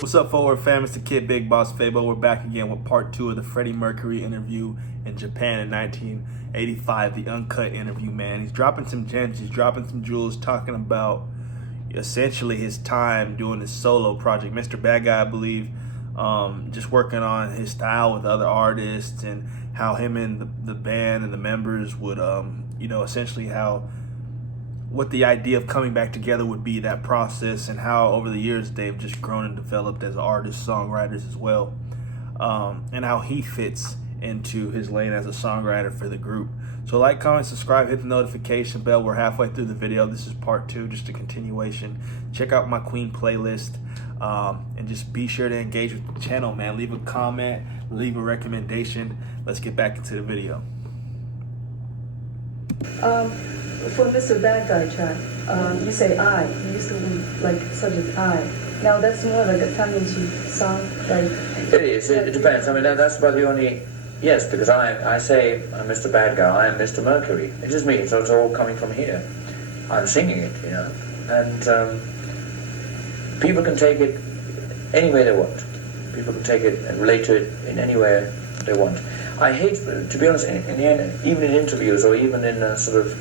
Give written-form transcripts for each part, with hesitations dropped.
What's up, forward fam? It's the Kid Big Boss Fabo. We're back again with part 2 of the Freddie Mercury interview in Japan in 1985, the uncut interview, man. He's dropping some gems, he's dropping some jewels, talking about essentially his time doing his solo project. Mr. Bad Guy, I believe, just working on his style with other artists and how him and the band and the members would, essentially what the idea of coming back together would be, that process, and how over the years they've just grown and developed as artists, songwriters as well, and how he fits into his lane as a songwriter for the group. So like, comment, subscribe, hit the notification bell. We're halfway through the video. This is part 2, just a continuation. Check out my Queen playlist, and just be sure to engage with the channel, man. Leave a comment, leave a recommendation. Let's get back into the video. For Mr. Bad Guy track, you say I. You used to like subject I. Now that's more like a tongue-in-cheek song, like. It is. It depends. I mean, that's about the only. Yes, because I say I'm Mr. Bad Guy. I'm Mr. Mercury. It is me. So it's all coming from here. I'm singing it, and people can take it any way they want. People can take it and relate to it in any way they want. I hate, to be honest, in the end, even in interviews or even in sort of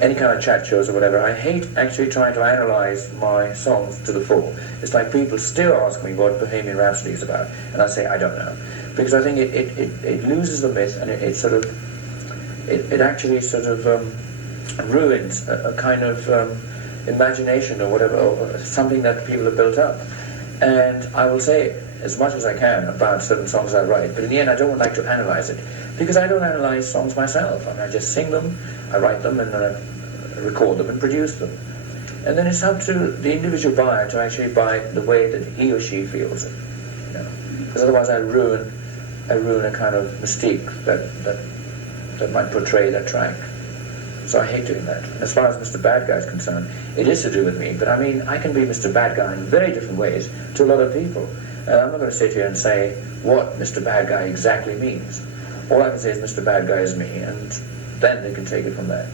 any kind of chat shows or whatever, I hate actually trying to analyze my songs to the full. It's like people still ask me what Bohemian Rhapsody is about, and I say I don't know, because I think it loses the myth, and it actually sort of ruins a kind of imagination or whatever, or something that people have built up. And I will say as much as I can about certain songs I write, but in the end I don't like to analyze it, because I don't analyze songs myself. I mean, I just sing them, I write them, and record them and produce them. And then it's up to the individual buyer to actually buy the way that he or she feels it. Because otherwise I ruin a kind of mystique that might portray that track. So I hate doing that. And as far as Mr. Bad Guy is concerned, it is to do with me, but I mean, I can be Mr. Bad Guy in very different ways to a lot of people. I'm not going to sit here and say what Mr. Bad Guy exactly means. All I can say is Mr. Bad Guy is me, and then they can take it from there.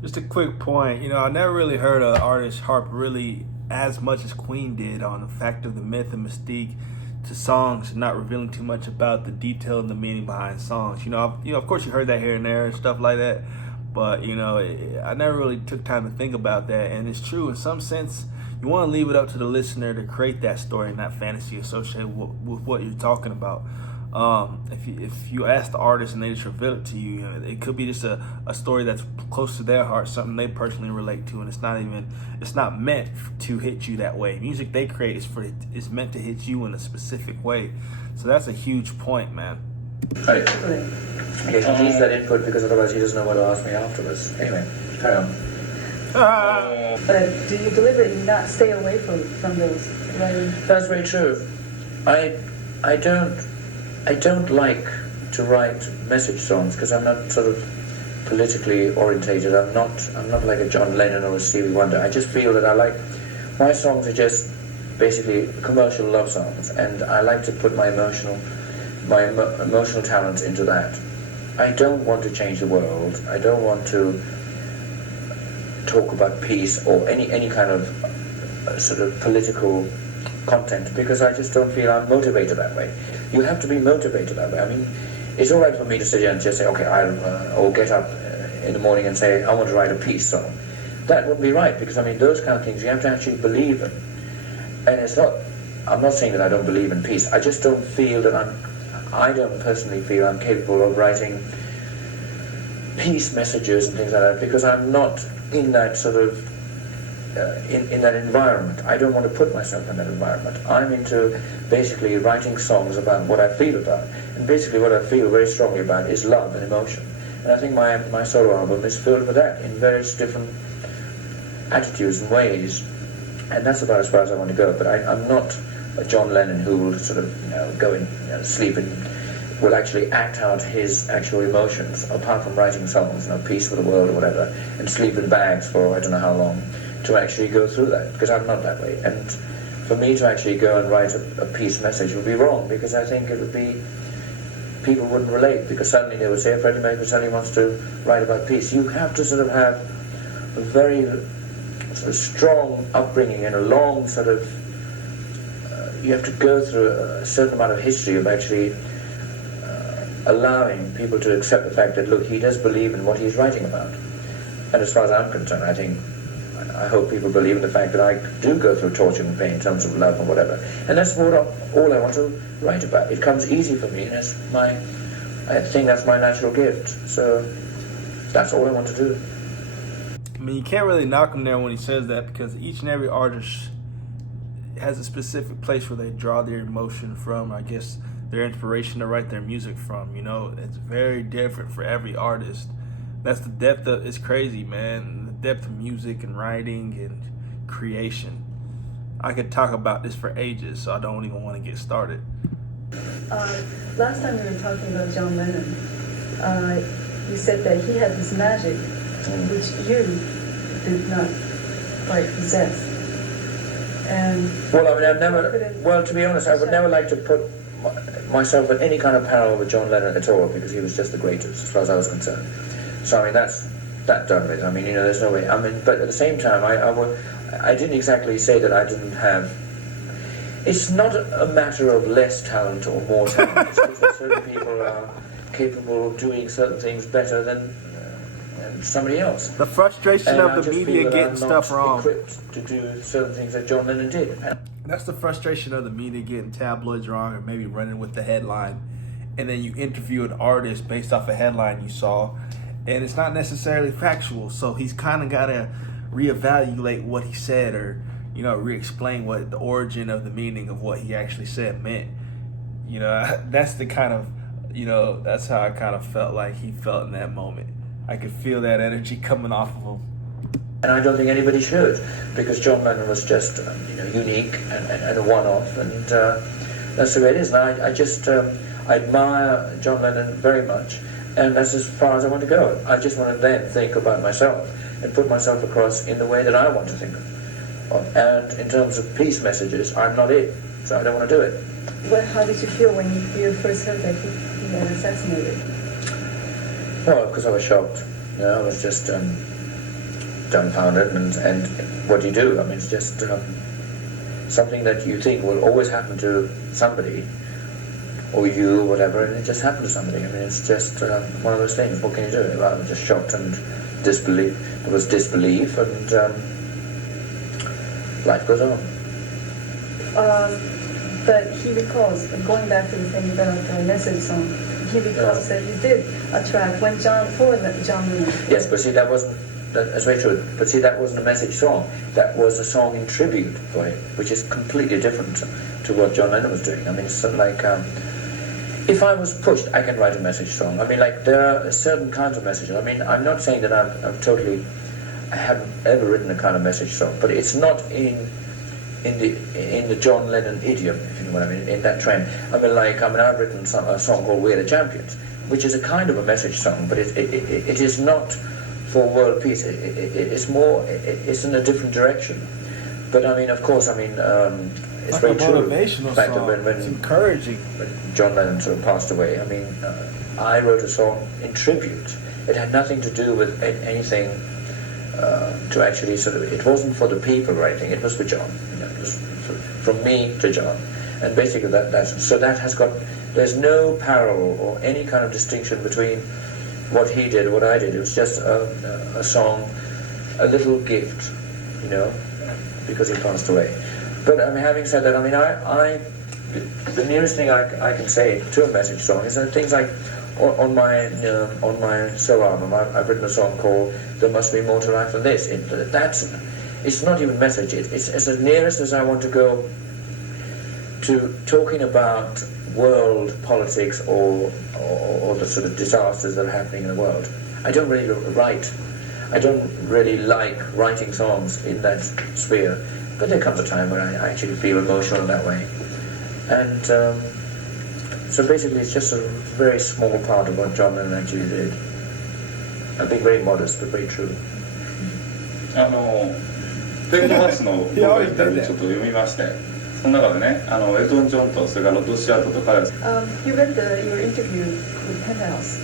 Just a quick point, I never really heard an artist harp really as much as Queen did on the fact of the myth and mystique to songs, not revealing too much about the detail and the meaning behind songs. Of course you heard that here and there and stuff like that, but I never really took time to think about that. And it's true, in some sense, you want to leave it up to the listener to create that story and that fantasy associated with what you're talking about. If you ask the artist and they just reveal it to you, it could be just a story that's close to their heart, something they personally relate to, and it's not meant to hit you that way. Music they create is meant to hit you in a specific way. So that's a huge point, man. Right. Okay, he needs that input, because otherwise he doesn't know what to ask me afterwards. Anyway, carry on. But do you deliberately not stay away from those writing? That's very true. I don't like to write message songs, because I'm not sort of politically orientated. I'm not like a John Lennon or a Stevie Wonder. I just feel that my songs are just basically commercial love songs, and I like to put my emotional talent into that. I don't want to change the world. I don't want to talk about peace or any kind of sort of political content, because I just don't feel I'm motivated that way. You have to be motivated that way. I mean, it's all right for me to sit here and just say, okay, I'll get up in the morning and say, I want to write a peace song. That wouldn't be right, because I mean, those kind of things you have to actually believe in. And I'm not saying that I don't believe in peace. I just don't feel that I don't personally feel I'm capable of writing peace messages and things like that, because I'm not in that sort of in that environment. I don't want to put myself in that environment. I'm into basically writing songs about what I feel about, and basically what I feel very strongly about is love and emotion. And I think my solo album is filled with that in various different attitudes and ways, and that's about as far as I want to go. But I'm not a John Lennon who will sort of go and sleep and will actually act out his actual emotions, apart from writing songs, peace for the world or whatever, and sleep in bags for I don't know how long, to actually go through that, because I'm not that way. And for me to actually go and write a peace message would be wrong, because I think it would be, people wouldn't relate, because suddenly they would say, Freddie Mercury suddenly wants to write about peace. You have to sort of have a very sort of strong upbringing and a long sort of, you have to go through a certain amount of history of actually allowing people to accept the fact that, look, he does believe in what he's writing about. And as far as I'm concerned, I hope people believe in the fact that I do go through torture and pain in terms of love and whatever. And that's all I want to write about. It comes easy for me, and I think that's my natural gift. So that's all I want to do. I mean, you can't really knock him there when he says that, because each and every artist has a specific place where they draw their emotion from, I guess their inspiration to write their music from. You know, it's very different for every artist. That's the depth of, it's crazy, man, the depth of music and writing and creation. I could talk about this for ages, so I don't even want to get started. Last time we were talking about John Lennon, you said that he had this magic which you did not quite possess. And well, I mean, I've never. Well, to be honest, I would never like to put myself in any kind of parallel with John Lennon at all, because he was just the greatest, as far as I was concerned. So I mean, that done with. I mean, you know, there's no way. I mean, but at the same time, I didn't exactly say that I didn't have. It's not a matter of less talent or more talent. It's just that certain people are capable of doing certain things better than somebody else. The frustration of the media getting stuff wrong. Equipped to do certain things that John Lennon did. That's the frustration of the media getting tabloids wrong, or maybe running with the headline, and then you interview an artist based off a headline you saw, and it's not necessarily factual. So he's kind of got to reevaluate what he said, or, you know, re-explain what the origin of the meaning of what he actually said meant. You know, that's the kind of, you know, that's how I kind of felt like he felt in that moment. I could feel that energy coming off of him. And I don't think anybody should, because John Lennon was just, you know, unique and a one-off, and that's the way it is. And I just I admire John Lennon very much, and that's as far as I want to go. I just want to then think about myself and put myself across in the way that I want to think of. And in terms of peace messages, I'm not it, so I don't want to do it. How did you feel when you first heard that he got assassinated? Well, because I was shocked. You know, I was just dumbfounded, and what do you do? I mean, it's just something that you think will always happen to somebody, or you, or whatever, and it just happened to somebody. I mean, it's just one of those things. What can you do? Well, I was just shocked and disbelief. There was disbelief, and life goes on. But he recalls, going back to the thing about the message song, he recalls that you did a track when John Lennon. Yes, but see, that's very true. But see, that wasn't a message song. That was a song in tribute for him, which is completely different to what John Lennon was doing. I mean, it's sort of like, if I was pushed, I can write a message song. I mean, like, there are certain kinds of messages. I mean, I'm not saying that I haven't ever written a kind of message song, but it's not in the John Lennon idiom, if you know what I mean, in that trend. I mean, I've written a song called "We're the Champions," which is a kind of a message song, but it is not for world peace. It's more, it's in a different direction. But I mean, of course, I mean, it's like very a true. motivational fact song. That It's encouraging. When John Lennon sort of passed away, I mean, I wrote a song in tribute. It had nothing to do with anything to actually sort of, it wasn't for the people or anything, it was for John. You know, it was from me to John. And basically that has got, there's no parallel or any kind of distinction between what he did, what I did. It was just a song, a little gift, you know, because he passed away. But I mean, having said that, I mean, the nearest thing I can say to a message song is things like, on my solo album, I've written a song called "There Must Be More to Life Than This." It's not even message. It's as nearest as I want to go to talking about world politics or the sort of disasters that are happening in the world. I don't really like writing songs in that sphere, but there comes a time when I actually feel emotional in that way, and. So basically, it's just a very small part of what John Lennon actually did. I think very modest, but very true. テイクハウスの僕がインタビューちょっと読みまして、その中でね、エルトン・ジョンとそれからロッド・スチュアートと彼ら。You read your interview with Penthouse.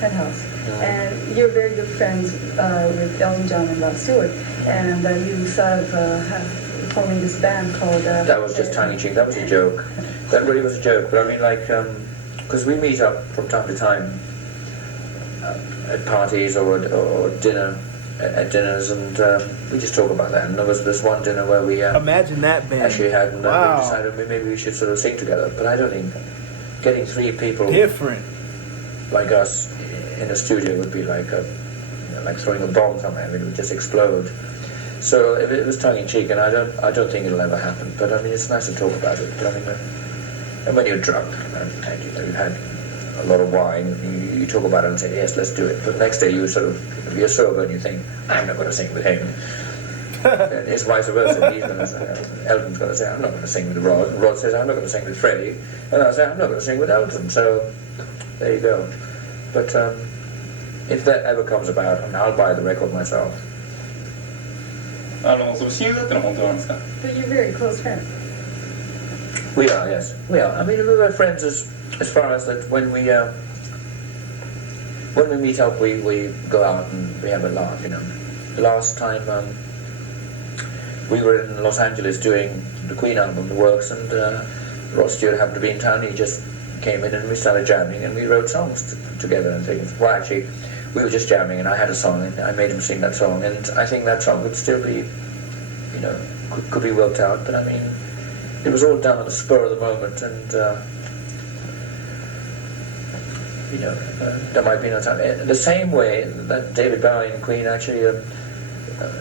Penthouse. And you're very good friends with Elton John and Rod Stewart. And you sort of forming this band called... that was just tongue-in-cheek. That was a joke. That really was a joke. But I mean, like, because we meet up from time to time at parties or dinner, at dinners, and we just talk about that. And there was this one dinner where we imagine that band actually had, and wow. we decided maybe we should sort of sing together. But I don't think getting three people different like us in a studio would be like like throwing a bomb somewhere. I mean, it would just explode. So it was tongue-in-cheek, and I don't think it'll ever happen. But I mean, it's nice to talk about it. But I mean, and when you're drunk and you know, you've had a lot of wine, you talk about it and say, yes, let's do it. But the next day you sort of, you're sober and you think, I'm not going to sing with him. And it's vice versa. He's going to say, Elton's going to say, I'm not going to sing with Rod. And Rod says, I'm not going to sing with Freddie. And I say, I'm not going to sing with Elton. So there you go. But if that ever comes about, I mean, I'll buy the record myself. その親友だってのは本当なんですか But you're very close friends. We are, yes. We are. I mean, we were friends as far as that when we meet up, we go out and we have a laugh, you know. The last time we were in Los Angeles doing the Queen album, The Works, and Rod Stewart happened to be in town. He just came in and we started jamming and we wrote songs together and things. Well, actually, we were just jamming and I had a song and I made him sing that song, and I think that song would still be, you know, could be worked out, but I mean, it was all done on the spur of the moment, and you know, there might be no time. The same way that David Bowie and Queen actually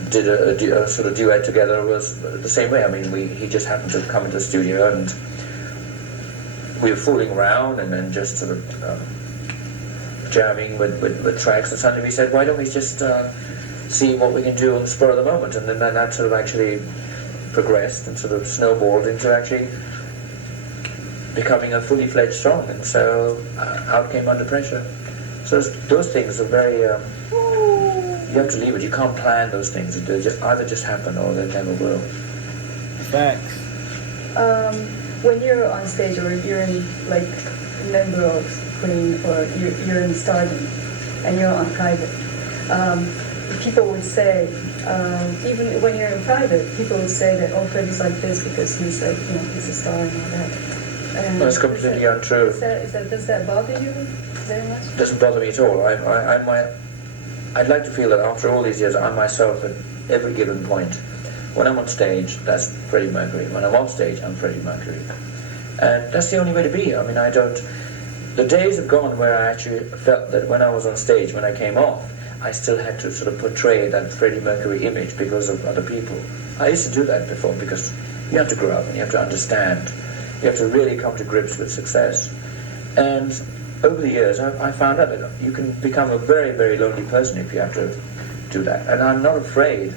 did a sort of duet together was the same way. I mean, he just happened to come into the studio and we were fooling around and then just sort of jamming with tracks, and suddenly we said, why don't we just see what we can do on the spur of the moment, and then that sort of actually progressed and sort of snowballed into actually becoming a fully fledged song, and so out came Under Pressure. So those things are very, you have to leave it, you can't plan those things, they either just happen or they never will. Facts. When you're on stage or if you're in like member of Queen or you're in Stardom and you're on private, people would say, even when you're in private, people would say that, oh, Freddie's like this because he's like, you know, he's a star and all that. And that's completely untrue. Does that bother you very much? It doesn't bother me at all. I'd like to feel that after all these years, I myself at every given point, when I'm on stage, that's Freddie Mercury. When I'm off stage, I'm Freddie Mercury. And that's the only way to be. I mean, the days have gone where I actually felt that when I was on stage, when I came off, I still had to sort of portray that Freddie Mercury image because of other people. I used to do that before because you have to grow up and you have to understand. You have to really come to grips with success. And over the years, I found out that you can become a very, very lonely person if you have to do that. And I'm not afraid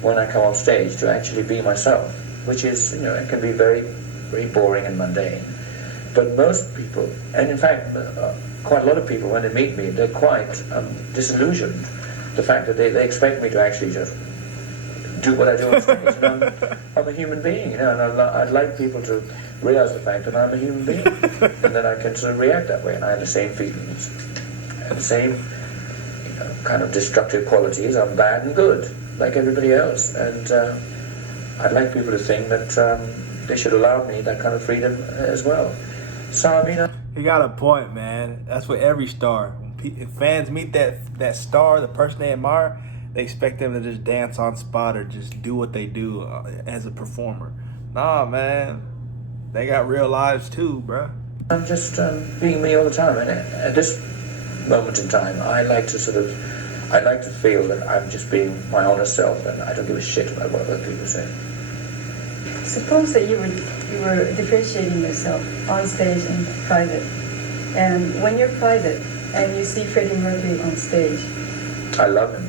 when I come on stage to actually be myself, which is, you know, it can be very, very boring and mundane. But most people, and in fact, quite a lot of people, when they meet me, they're quite disillusioned. The fact that they expect me to actually just do what I do on stage. And I'm a human being, you know, and I'd like people to realize the fact that I'm a human being, and that I can sort of react that way, and I have the same feelings, and the same, you know, kind of destructive qualities. I'm bad and good, like everybody else, and I'd like people to think that they should allow me that kind of freedom as well. So I mean, You got a point, man. That's with every star. If fans meet that star, the person they admire, they expect them to just dance on spot or just do what they do as a performer. Nah, man. They got real lives too, bro. I'm just being me all the time, and at this moment in time, I like to feel that I'm just being my honest self, and I don't give a shit about what other people say. Suppose that you were differentiating yourself on stage and private, and when you're private and you see Freddie Mercury on stage, I love him.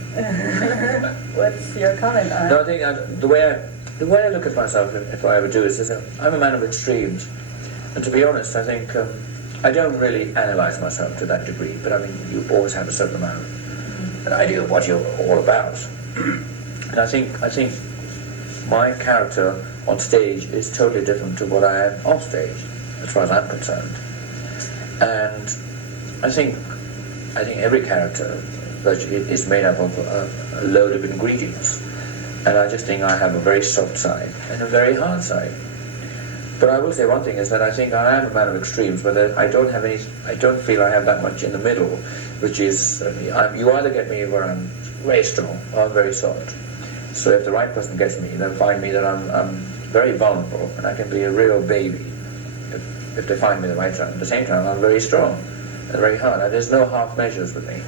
what's your comment on? No, I think the way I look at myself, if I ever do, is I'm a man of extremes, and to be honest, I think I don't really analyze myself to that degree. But I mean, you always have a certain amount of an idea of what you're all about, and I think my character on stage is totally different to what I am off stage, as far as I'm concerned. And I think I think every character is made up of a load of ingredients, and I just think I have a very soft side and a very hard side. But I will say one thing is that I think I am a man of extremes, but I don't feel I have that much in the middle, which is you either get me where I'm very strong or I'm very soft. So if the right person gets me, they'll find me that I'm very vulnerable and I can be a real baby if they find me the right time. At the same time, I'm very strong and very hard. And there's no half measures with me.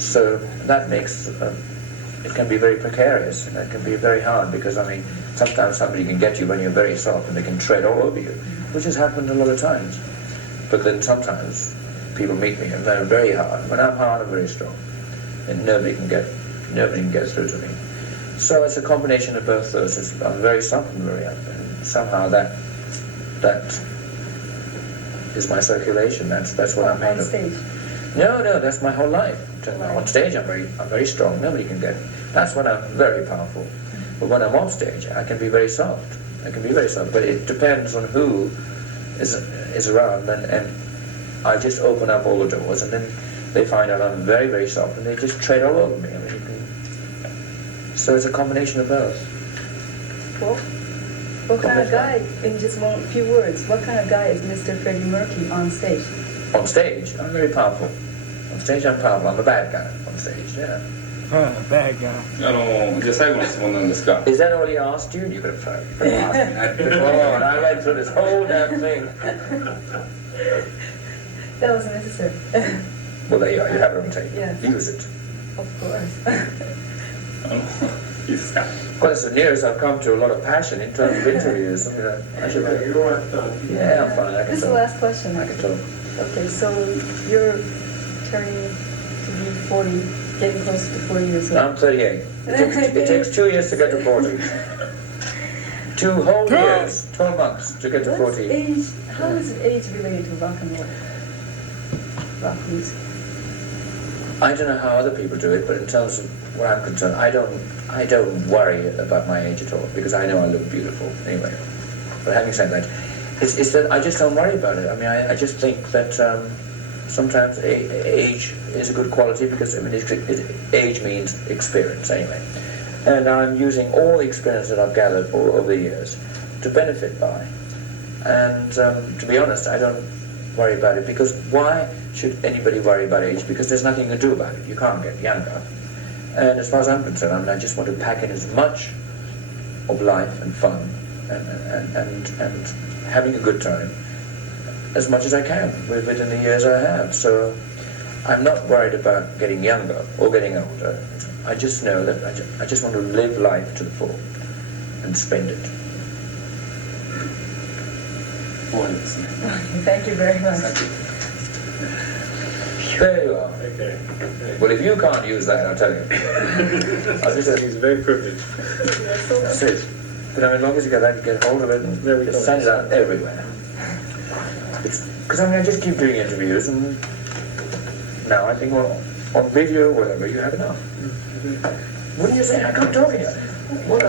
So that makes it can be very precarious, and it can be very hard because, I mean, sometimes somebody can get you when you're very soft and they can tread all over you, which has happened a lot of times. But then sometimes people meet me and they're very hard. When I'm hard, I'm very strong, and nobody can get through to me. So it's a combination of both those. I'm very soft and very hard, and somehow that is my circulation. That's what I'm made on of. stage. No, that's my whole life. On stage, I'm very strong. Nobody can get me. That's when I'm very powerful. But when I'm off stage, I can be very soft. But it depends on who is around, and I just open up all the doors, and then they find out I'm very, very soft, and they just tread all over me. I mean, so it's a combination of both. Well, what kind of guy, in just few words, what kind of guy is Mr. Freddie Mercury on stage? On stage, I'm very powerful. On stage, I'm powerful. I'm a bad guy on stage, yeah. Bad guy. じゃあ最後の質問なんですが、 Is that all he asked you? You could have asked me that before, and I went through this whole damn thing. That was necessary. Well, there you are. You have it on tape. Yeah. Use it. Of course. いいですか。 Well, it's the nearest I've come to a lot of passion in terms of interviews. I mean, I should have... Yeah, I'm fine. I can This is the talk. last question. I can talk. Okay, so you're turning to be 40, getting close to 40 years old. I'm 38. It takes 2 years to get to 40. 2 whole years, 12 months to get to 40. How is age related to rock and roll? Rock music. I don't know how other people do it, but in terms of where I'm concerned, I don't worry about my age at all, because I know I look beautiful anyway. But having said that, it's that I just don't worry about it. I mean, I just think that sometimes age is a good quality, because I mean, age means experience anyway. And I'm using all the experience that I've gathered over the years to benefit by. And to be honest, I don't worry about it, because why should anybody worry about age? Because there's nothing to do about it. You can't get younger. And as far as I'm concerned, I mean, I just want to pack in as much of life and fun and having a good time as much as I can within the years I have. So I'm not worried about getting younger or getting older. I just know that I just want to live life to the full and spend it. 終わりですね。 Thank you very much. There you are. Okay. Well, if you can't use that, I'll tell you. I'll just He's very privileged. That's it. But I mean, as long as you get hold of it and There we just go. send it out everywhere. Because I mean, I just keep doing interviews, and now I think on video or whatever, you have enough. What do you say? I can't talk here. What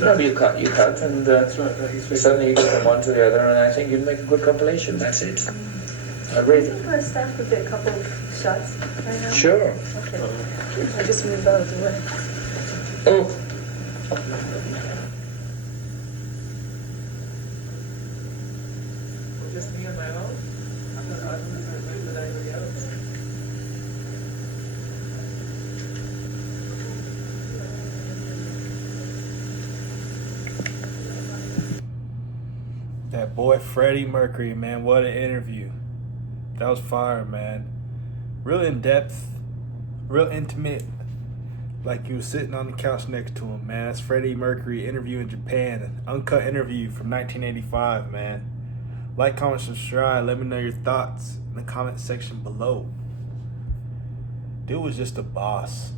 no, you cut, and That's right. He's very suddenly you go from one to the other, and I think you'd make a good compilation. That's it. I I really. think my staff could get a couple of shots right now. Sure. Okay. I just moved out of the way. Oh. Just me on my own? I'm not with anybody else. That boy Freddie Mercury, man, what an interview. That was fire, man. Real in depth, real intimate. Like you were sitting on the couch next to him, man. That's Freddie Mercury interview in Japan. An uncut interview from 1985, man. Like, comment, subscribe. Let me know your thoughts in the comment section below. Dude was just a boss.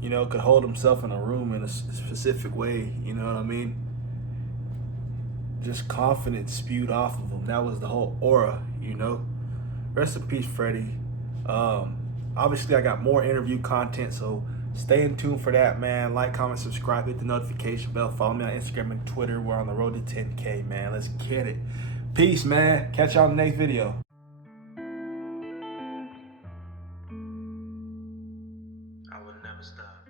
You know, could hold himself in a room in a specific way. You know what I mean? Just confidence spewed off of him. That was the whole aura, you know. Rest in peace, Freddie. Obviously, I got more interview content, so stay in tune for that, man. Like, comment, subscribe, hit the notification bell. Follow me on Instagram and Twitter. We're on the road to 10K, man. Let's get it. Peace, man. Catch y'all in the next video. never stop.